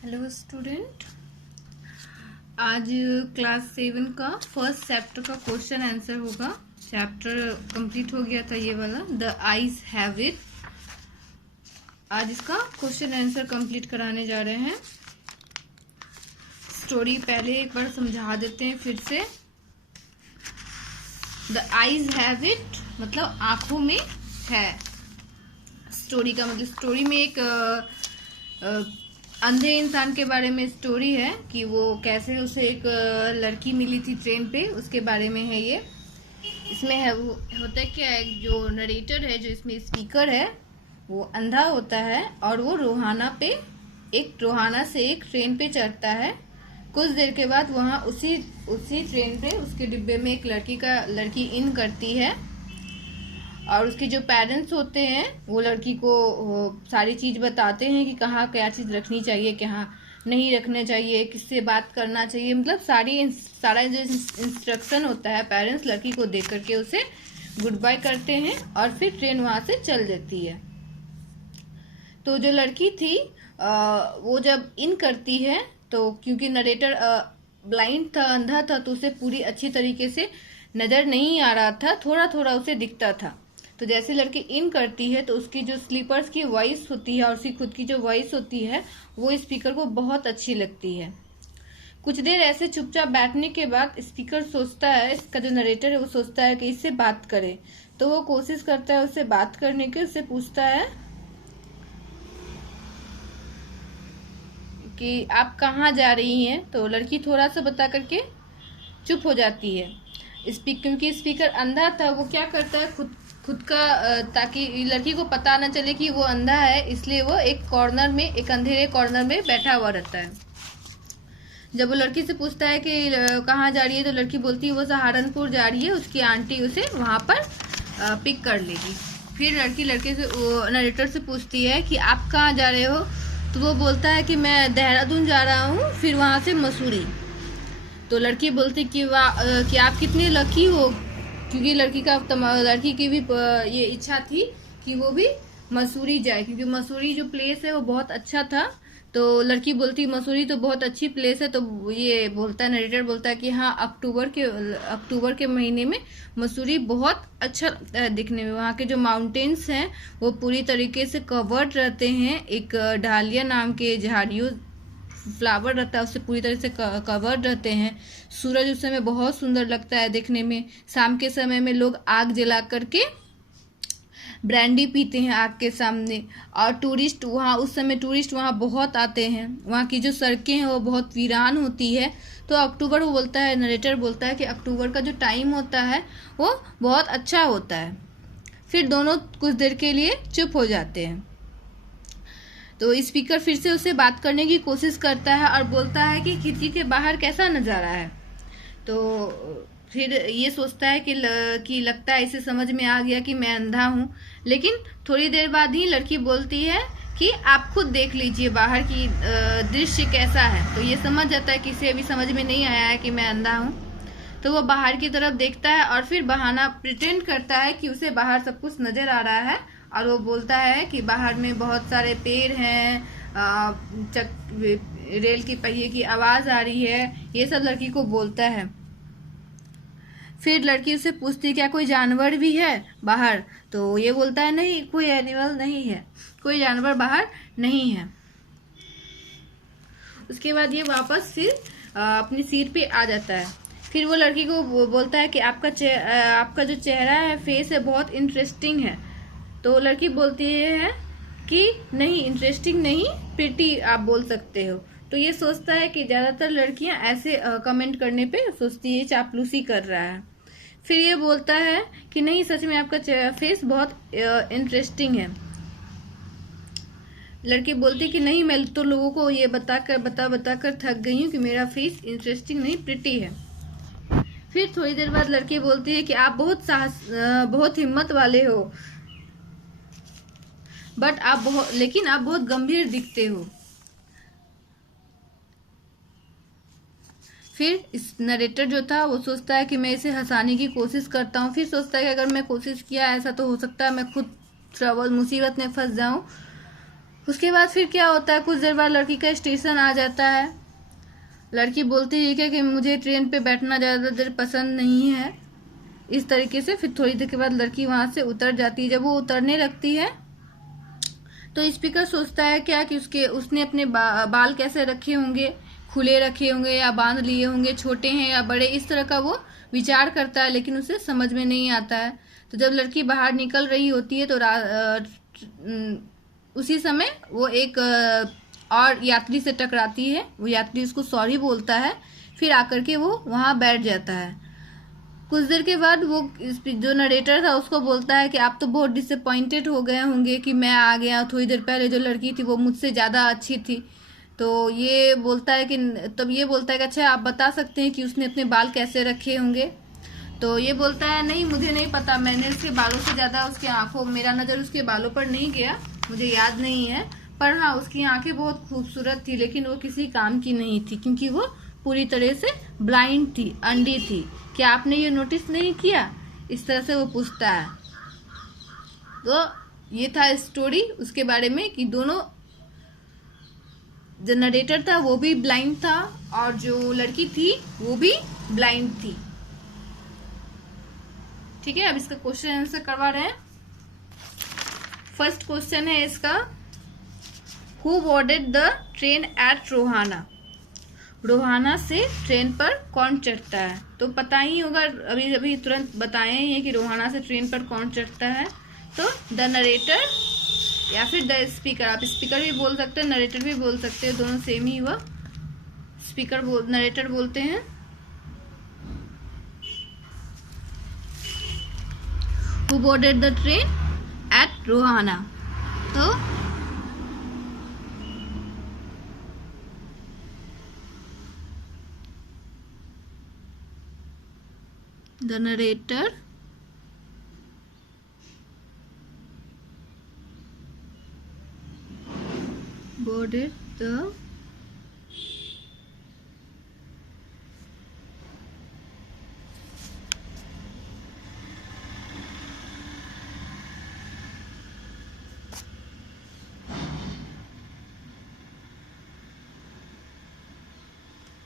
Hello student. आज class 7 का first chapter का क्वेश्चन आंसर होगा। चैप्टर कंप्लीट हो गया था ये वाला, द आईज हैव इट। आज इसका क्वेश्चन आंसर कंप्लीट कराने जा रहे हैं। स्टोरी पहले एक बार समझा देते हैं फिर से। द आईज हैव इट मतलब आंखों में है। स्टोरी का मतलब स्टोरी में एक अंधे इंसान के बारे में स्टोरी है कि वो कैसे उसे एक लड़की मिली थी ट्रेन पे, उसके बारे में है ये। इसमें है वो होता है क्या, एक जो नरेटर है, जो इसमें स्पीकर है, वो अंधा होता है और वो रोहाना से एक ट्रेन पे चढ़ता है। कुछ देर के बाद वहाँ उसी ट्रेन पे उसके डिब्बे में एक लड़की इन करती है और उसके जो पेरेंट्स होते हैं वो लड़की को सारी चीज़ बताते हैं कि कहाँ क्या चीज़ रखनी चाहिए, कहाँ नहीं रखना चाहिए, किससे बात करना चाहिए, मतलब सारा जो इंस्ट्रक्शन होता है पेरेंट्स लड़की को दे करके उसे गुड बाय करते हैं और फिर ट्रेन वहाँ से चल देती है। तो जो लड़की थी वो जब इन करती है तो क्योंकि नरेटर ब्लाइंड था, अंधा था, तो उसे पूरी अच्छी तरीके से नज़र नहीं आ रहा था, थोड़ा थोड़ा उसे दिखता था। तो जैसे लड़की इन करती है तो उसकी जो स्लीपर्स की वॉइस होती है और उसकी खुद की जो वॉइस होती है वो स्पीकर को बहुत अच्छी लगती है। कुछ देर ऐसे चुपचाप बैठने के बाद स्पीकर सोचता है, इसका जो नरेटर है वो सोचता है कि इससे बात करे। तो वो कोशिश करता है उससे बात करने की, उससे पूछता है कि आप कहाँ जा रही हैं। तो लड़की थोड़ा सा बता करके चुप हो जाती है। क्योंकि स्पीकर अंधा था, वो क्या करता है खुद का ताकि लड़की को पता ना चले कि वो अंधा है, इसलिए वो एक अंधेरे कॉर्नर में बैठा हुआ रहता है। जब वो लड़की से पूछता है कि कहाँ जा रही है तो लड़की बोलती है वो सहारनपुर जा रही है, उसकी आंटी उसे वहाँ पर पिक कर लेगी। फिर लड़की लड़के से नरेटर से पूछती है कि आप कहाँ जा रहे हो। तो वो बोलता है कि मैं देहरादून जा रहा हूँ, फिर वहाँ से मसूरी। तो लड़की बोलती कि आप कितने लकी हो, क्योंकि लड़की की भी ये इच्छा थी कि वो भी मसूरी जाए, क्योंकि मसूरी जो प्लेस है वो बहुत अच्छा था। तो लड़की बोलती मसूरी तो बहुत अच्छी प्लेस है। तो ये बोलता है, नरेटर बोलता है कि हाँ, अक्टूबर के महीने में मसूरी बहुत अच्छा लगता है दिखने में। वहाँ के जो माउंटेन्स हैं वो पूरी तरीके से कवर्ड रहते हैं, एक डालिया नाम के झाड़ियों फ्लावर रहता है उससे पूरी तरह से कवर्ड रहते हैं। सूरज उस समय बहुत सुंदर लगता है देखने में। शाम के समय में लोग आग जला करके ब्रांडी पीते हैं आग के सामने, और उस समय टूरिस्ट वहाँ बहुत आते हैं। वहाँ की जो सड़कें हैं वो बहुत वीरान होती है। तो अक्टूबर, वो बोलता है, नरेटर बोलता है कि अक्टूबर का जो टाइम होता है वो बहुत अच्छा होता है। फिर दोनों कुछ देर के लिए चुप हो जाते हैं। तो स्पीकर फिर से उससे बात करने की कोशिश करता है और बोलता है कि खिड़की के बाहर कैसा नज़ारा है। तो फिर ये सोचता है कि लगता है इसे समझ में आ गया कि मैं अंधा हूँ। लेकिन थोड़ी देर बाद ही लड़की बोलती है कि आप खुद देख लीजिए बाहर की दृश्य कैसा है। तो ये समझ जाता है कि इसे अभी समझ में नहीं आया है कि मैं अंधा हूँ। तो वो बाहर की तरफ देखता है और फिर बहाना प्रिटेंड करता है कि उसे बाहर सब कुछ नज़र आ रहा है, और वो बोलता है कि बाहर में बहुत सारे पेड़ हैं, रेल की पहिए की आवाज़ आ रही है, ये सब लड़की को बोलता है। फिर लड़की उससे पूछती है क्या कोई जानवर भी है बाहर। तो ये बोलता है नहीं, कोई एनिमल नहीं है, कोई जानवर बाहर नहीं है। उसके बाद ये वापस फिर अपनी सीट पे आ जाता है। फिर वो लड़की को बोलता है कि आपका जो चेहरा है, फेस है, बहुत इंटरेस्टिंग है। तो लड़की बोलती है कि नहीं, इंटरेस्टिंग नहीं, प्रिटी आप बोल सकते हो। तो ये सोचता है कि ज़्यादातर लड़कियां ऐसे कमेंट करने पे सोचती है चापलूसी कर रहा है। फिर ये बोलता है कि नहीं, सच में आपका फेस बहुत इंटरेस्टिंग है। लड़की बोलती है कि नहीं, मैं तो लोगों को ये बता कर थक गई हूँ कि मेरा फेस इंटरेस्टिंग नहीं, प्रिटी है। फिर थोड़ी देर बाद लड़की बोलती है कि आप बहुत हिम्मत वाले हो, लेकिन आप बहुत गंभीर दिखते हो। फिर इस नरेटर जो था वो सोचता है कि मैं इसे हंसाने की कोशिश करता हूँ। फिर सोचता है कि अगर मैं कोशिश किया ऐसा तो हो सकता है मैं खुद मुसीबत में फंस जाऊँ। उसके बाद फिर क्या होता है, कुछ देर बाद लड़की का स्टेशन आ जाता है। लड़की बोलती है कि मुझे ट्रेन पे बैठना ज़्यादा देर पसंद नहीं है। इस तरीके से फिर थोड़ी देर के बाद लड़की वहाँ से उतर जाती है। जब वो उतरने लगती है तो स्पीकर सोचता है क्या कि उसने अपने बाल कैसे रखे होंगे, खुले रखे होंगे या बांध लिए होंगे, छोटे हैं या बड़े, इस तरह का वो विचार करता है, लेकिन उसे समझ में नहीं आता है। तो जब लड़की बाहर निकल रही होती है तो उसी समय वो एक और यात्री से टकराती है। वो यात्री उसको सॉरी बोलता है, फिर आकर के वो वहाँ बैठ जाता है। कुछ देर के बाद वो जो नरेटर था उसको बोलता है कि आप तो बहुत डिसअपॉइंटेड हो गए होंगे कि मैं आ गया, थोड़ी देर पहले जो लड़की थी वो मुझसे ज़्यादा अच्छी थी। तो ये बोलता है कि तब ये बोलता है कि अच्छा आप बता सकते हैं कि उसने अपने बाल कैसे रखे होंगे। तो ये बोलता है नहीं मुझे नहीं पता, मैंने उसके बालों से ज़्यादा उसकी आंखों, मेरा नज़र उसके बालों पर नहीं गया, मुझे याद नहीं है। पर हाँ उसकी आंखें बहुत खूबसूरत थी, लेकिन वो किसी काम की नहीं थी क्योंकि वो पूरी तरह से ब्लाइंड थी, अंधी थी। क्या आपने ये नोटिस नहीं किया? इस तरह से वो पूछता है। तो ये था स्टोरी उसके बारे में कि दोनों, जो नरेटर था वो भी ब्लाइंड था और जो लड़की थी वो भी ब्लाइंड थी। ठीक है, अब इसका क्वेश्चन आंसर करवा रहे हैं। फर्स्ट क्वेश्चन है इसका, who boarded the train eight Rohana? Rohana से ट्रेन पर कौन चढ़ता है? तो पता ही होगा, अभी अभी तुरंत बताए हैं कि रोहाना से ट्रेन पर कौन चढ़ता है। तो द नरेटर या फिर द स्पीकर, आप स्पीकर भी बोल सकते हैं, नरेटर भी बोल सकते हैं, दोनों सेम ही हुआ। नरेटर बोलते हैं। Who boarded the train at Rohana? तो the narrator boarded the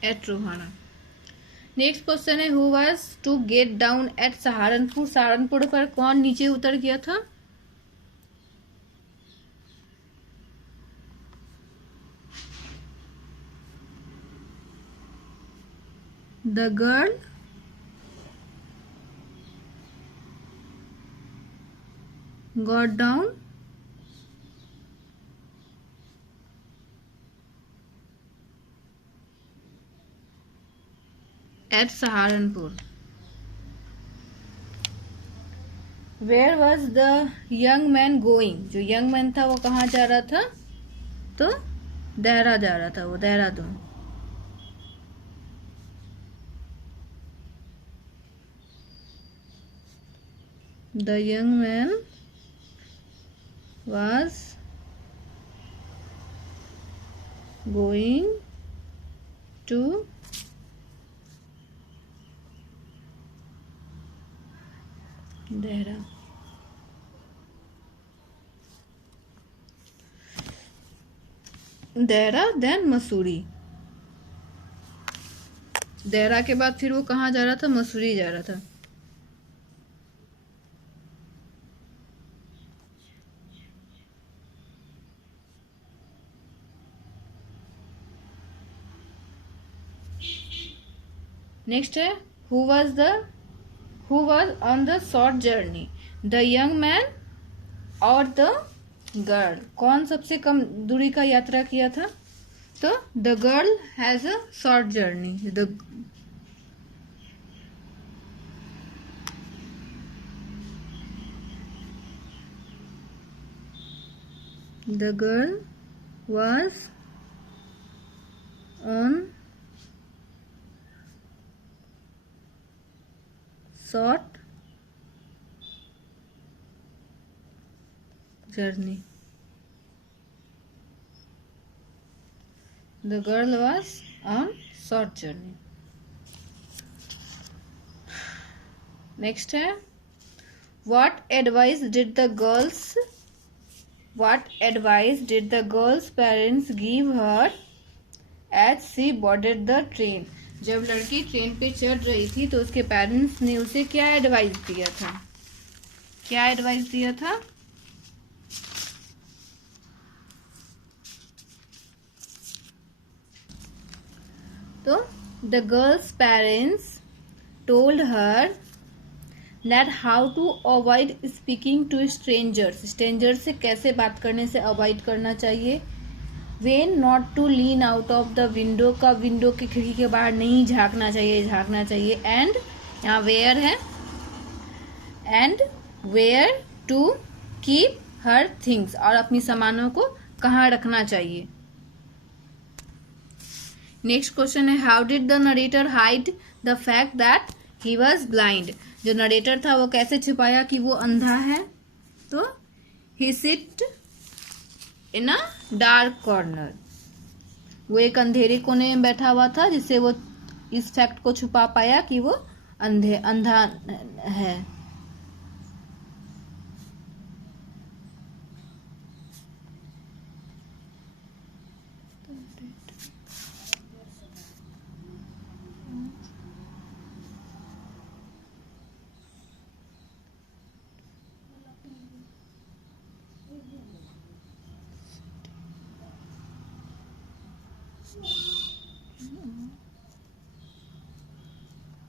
at Rohana। Next question है, who was to get down at Saharanpur? Saharanpur पर कौन नीचे उतर गया था? The girl got down at Saharanpur. Where was the young man going? जो young man था वो कहाँ जा रहा था? तो देहरा जा रहा था, वो Dehradun. The young man was going to Dehra। Dehra then Mussoorie. Dehra के बाद फिर वो कहाँ जा रहा था? मसूरी जा रहा था। नेक्स्ट है, who was on the short journey? The young man और द गर्ल। कौन सबसे कम दूरी का यात्रा किया था? तो the girl has a short journey. The girl was on short journey। The girl was on short journey। Next है, what advice did the girls What advice did the girl's parents give her as she boarded the train? जब लड़की train पे चढ़ रही थी तो उसके parents ने उसे क्या एडवाइस दिया था? क्या एडवाइस दिया था? तो the girl's parents told her that how to avoid speaking to strangers. Stranger से कैसे बात करने से अवॉइड करना चाहिए. when not to lean out of the window का विंडो की खिड़की के बाहर नहीं झांकना चाहिए. and यहाँ where है. and where to keep her things, और अपनी सामानों को कहाँ रखना चाहिए. नेक्स्ट क्वेश्चन है how did the narrator hide the fact that he was blind. जो नरेटर था वो कैसे छुपाया कि वो अंधा है. तो he sit in a dark corner. वो एक अंधेरे कोने में बैठा हुआ था जिससे वो इस फैक्ट को छुपा पाया कि वो अंधा है.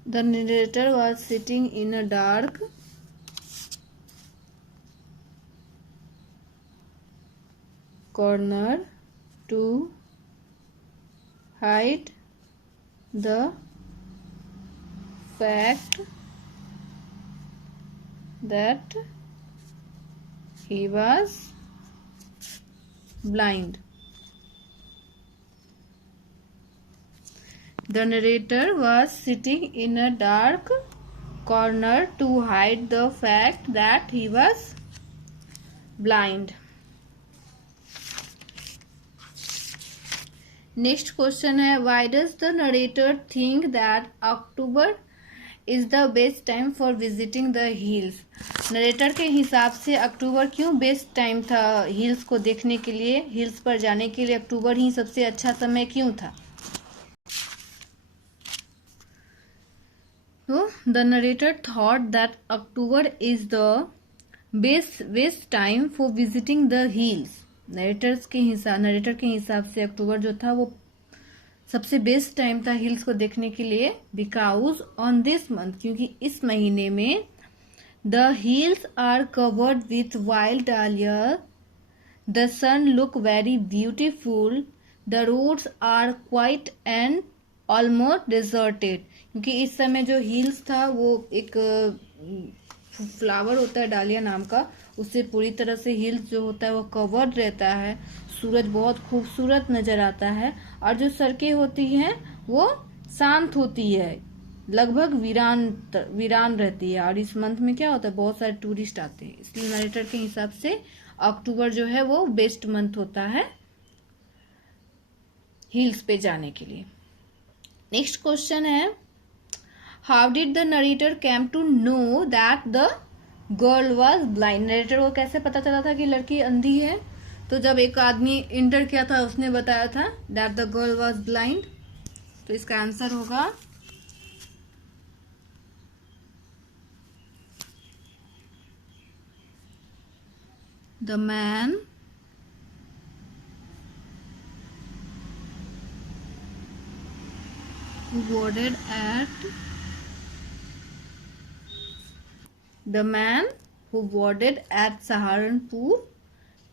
The narrator was sitting in a dark corner to hide the fact that he was blind. The narrator was sitting in a dark corner to hide the fact that he was blind. Next question है why does the narrator think that October is the best time for visiting the hills? Narrator के हिसाब से अक्टूबर क्यों best time था hills को देखने के लिए. हिल्स पर जाने के लिए अक्टूबर ही सबसे अच्छा समय क्यों था. So the narrator thought that October is the best time for visiting the hills. Narrator के हिसाब से अक्टूबर जो था वो सबसे बेस्ट टाइम था हिल्स को देखने के लिए. बिकॉज ऑन दिस मंथ, क्योंकि इस महीने में the hills are covered with wild dahlia, the sun look very beautiful, the roads are quiet and almost deserted. क्योंकि इस समय जो हिल्स था वो एक फ्लावर होता है डालिया नाम का, उससे पूरी तरह से हिल्स जो होता है वो कवर्ड रहता है. सूरज बहुत खूबसूरत नजर आता है और जो सड़कें होती हैं वो शांत होती है, लगभग वीरान रहती है. और इस मंथ में क्या होता है बहुत सारे टूरिस्ट आते हैं. इसलिए नरेटर के हिसाब से अक्टूबर जो है वो बेस्ट मंथ होता है हिल्स पे जाने के लिए. नेक्स्ट क्वेश्चन है how did the narrator came to know that the girl was blind. Narrator को कैसे पता चला था कि लड़की अंधी है. तो जब एक आदमी इंटर किया था उसने बताया था that the girl was blind. तो इसका आंसर होगा the man who boarded at Saharanpur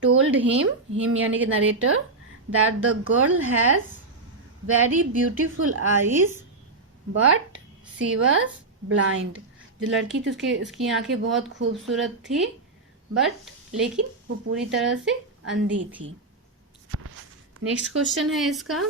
told him यानी कि narrator that the girl has very beautiful eyes but she was blind. जो लड़की थी उसकी आंखें बहुत खूबसूरत थी लेकिन वो पूरी तरह से अंधी थी. नेक्स्ट क्वेश्चन है इसका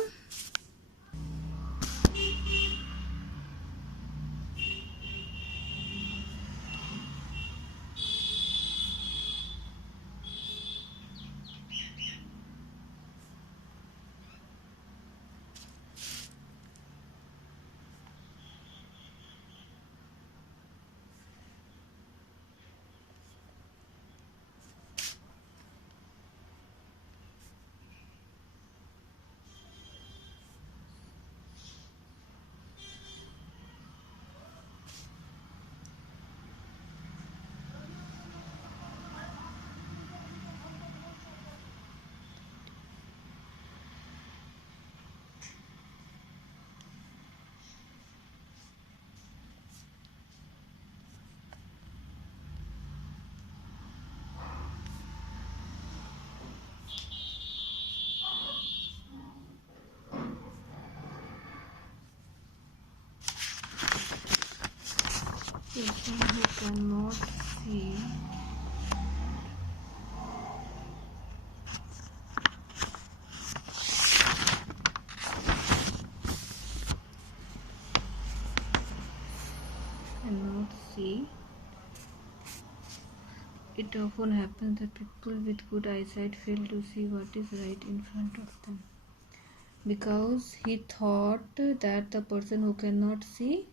person who cannot see it often happens that people with good eyesight fail to see what is right in front of them because he thought that the person who cannot see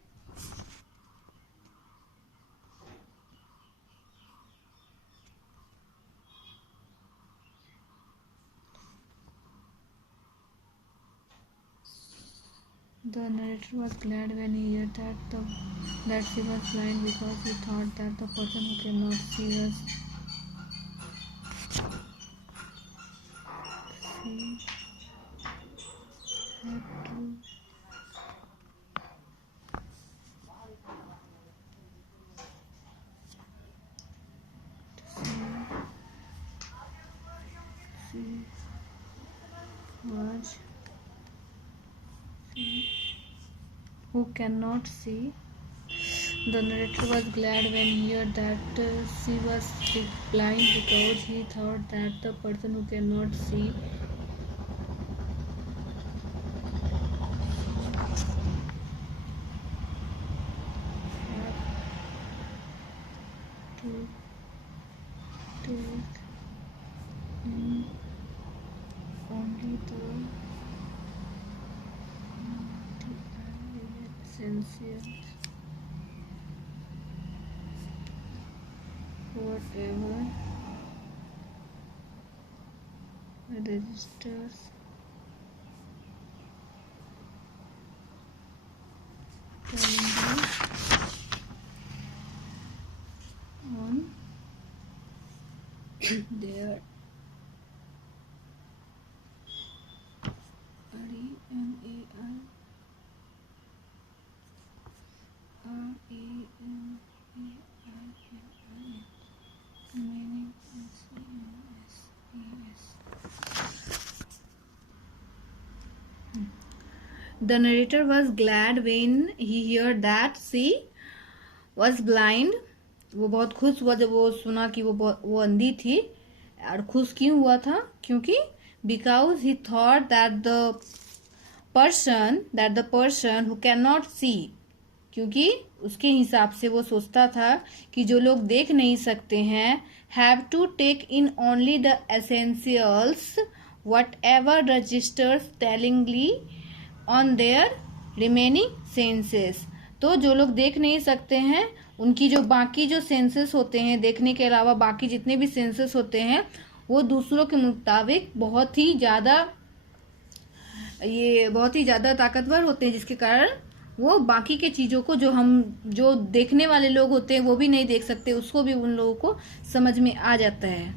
The narrator was glad when he heard that she was blind because he thought that the person who cannot see was had to was who cannot see. The narrator was glad when he heard that she was blind because he thought that the person who cannot see had to take in only the essentials. Whatever registers currently on their The narrator was glad when he heard that she was blind. वो बहुत खुश हुआ जब वो सुना कि वो अंधी थी. और खुश क्यों हुआ था? क्योंकि because he thought that the person who cannot see, क्योंकि उसके हिसाब से वो सोचता था कि जो लोग देख नहीं सकते हैं have to take in only the essentials whatever registers tellingly on their remaining senses. तो जो लोग देख नहीं सकते हैं उनकी जो बाकी जो सेंसेस होते हैं, देखने के अलावा बाकी जितने भी सेंसेस होते हैं वो दूसरों के मुताबिक बहुत ही ज़्यादा ताकतवर होते हैं, जिसके कारण वो बाकी के चीज़ों को जो देखने वाले लोग होते हैं वो भी नहीं देख सकते, उसको भी उन लोगों को समझ में आ जाता है.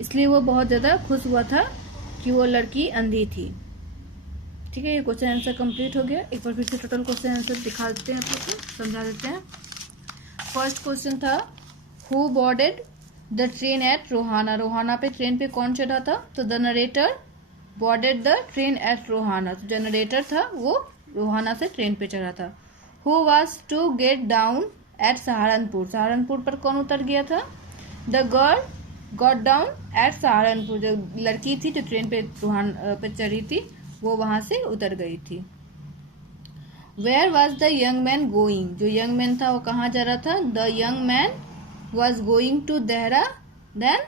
इसलिए वो बहुत ज़्यादा खुश हुआ था कि वो लड़की अंधी थी. ठीक है, ये क्वेश्चन आंसर कंप्लीट हो गया. एक बार फिर से टोटल क्वेश्चन आंसर दिखा देते हैं, आपको समझा देते हैं. फर्स्ट क्वेश्चन था who boarded the train eight Rohana. Rohana पे ट्रेन पे कौन चढ़ा था? तो the narrator boarded the train eight Rohana. तो जो नरेटर था वो रोहाना से ट्रेन पे चढ़ा था. Who was to get down at Saharanpur. Saharanpur पर कौन उतर गया था? The girl got down at Saharanpur. जो लड़की थी जो ट्रेन पे रोहाना पे चढ़ी थी वो वहां से उतर गई थी. Where was the young man going. जो यंग मैन था वो कहाँ जा रहा था? The young man was going to Dehra then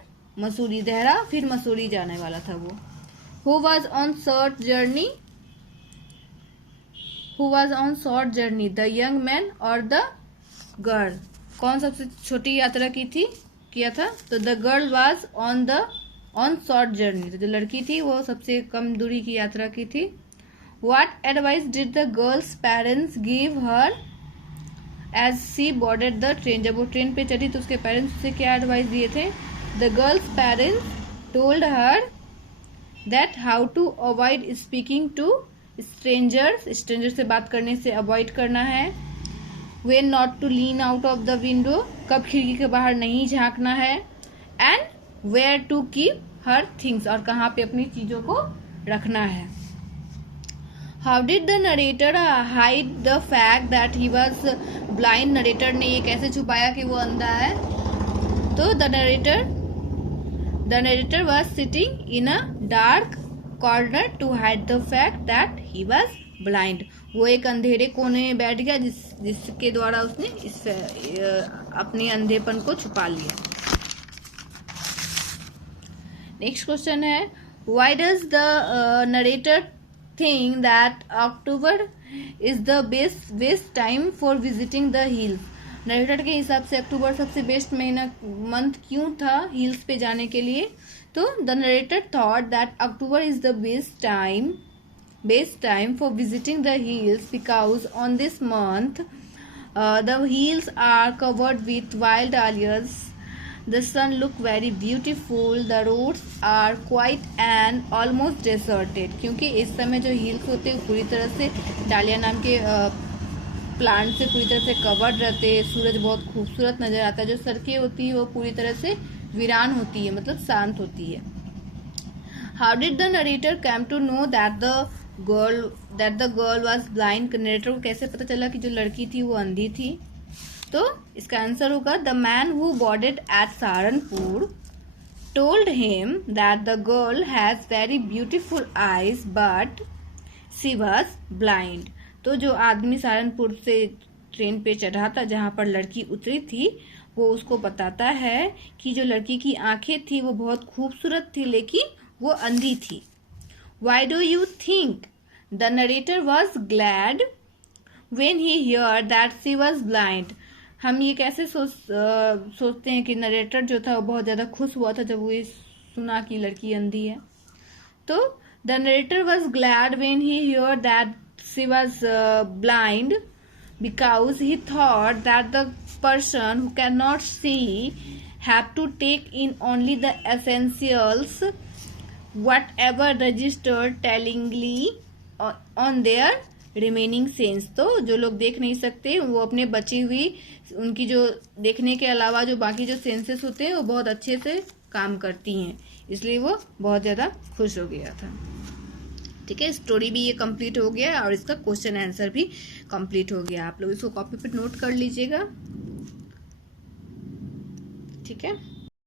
Mussoorie. Dehra फिर मसूरी जाने वाला था वो. Who was on short journey. Who was on short journey, the young man और द गर्ल. कौन सबसे छोटी यात्रा किया था? तो the girl was on short journey. तो जो लड़की थी वो सबसे कम दूरी की यात्रा की थी. What advice did the girl's parents give her as she boarded the train. जब वो ट्रेन पे चढ़ी तो उसके पेरेंट्स उसे क्या एडवाइस दिए थे? The girl's parents told her that how to avoid speaking to strangers. Stranger से बात करने से अवॉइड करना है. When not to lean out of the window. कब खिड़की के बाहर नहीं झांकना है. And where to keep her things. और कहाँ पे अपनी चीजों को रखना है. How did the narrator hide the fact that he was blind? Narrator ने ये कैसे छुपाया कि वो अंधा है? तो the narrator was sitting in a dark corner to hide the fact that he was blind. वो एक अंधेरे कोने में बैठ गया जिसके द्वारा उसने अपने अंधेपन को छुपा लिया। नेक्स्ट क्वेश्चन है, why does the narrator think that October is the best time for visiting the hills? Narrator के हिसाब से अक्टूबर सबसे बेस्ट मंथ क्यों था हिल्स पे जाने के लिए? तो the narrator thought that October is the best time for visiting the hills because on this month the hills are covered with wild dahlias, the sun look very beautiful, the roads are quiet and almost deserted। क्योंकि इस समय जो hills होते हैं पूरी तरह से डालिया नाम के प्लांट से पूरी तरह से कवर्ड रहते हैं, सूरज बहुत खूबसूरत नजर आता है, जो सड़कें होती है वो पूरी तरह से वीरान होती है, मतलब शांत होती है। How did the narrator come to know that the girl was blind? Narrator को कैसे पता चला कि जो लड़की थी वो अंधी थी? तो इसका आंसर होगा, the man who boarded at Saharanpur told him that the girl has very beautiful eyes but she was blind. तो जो आदमी सहारनपुर से ट्रेन पे चढ़ा था जहां पर लड़की उतरी थी, वो उसको बताता है कि जो लड़की की आंखें थी वो बहुत खूबसूरत थी लेकिन वो अंधी थी। Why do you think the narrator was glad when he heard that she was blind? हम ये कैसे सोचते हैं कि नरेटर जो था वो बहुत ज़्यादा खुश हुआ था जब वो ये सुना कि लड़की अंधी है? तो the narrator was glad when he heard that she was blind because he thought that the person who cannot see have to take in only the essentials whatever registered tellingly on their remaining sense। तो जो लोग देख नहीं सकते वो अपने बची हुई उनकी जो देखने के अलावा जो बाकी जो सेंसेस होते हैं वो बहुत अच्छे से काम करती हैं, इसलिए वो बहुत ज़्यादा खुश हो गया था। ठीक है, स्टोरी भी ये कंप्लीट हो गया और इसका क्वेश्चन आंसर भी कंप्लीट हो गया। आप लोग इसको कॉपी पे नोट कर लीजिएगा। ठीक है।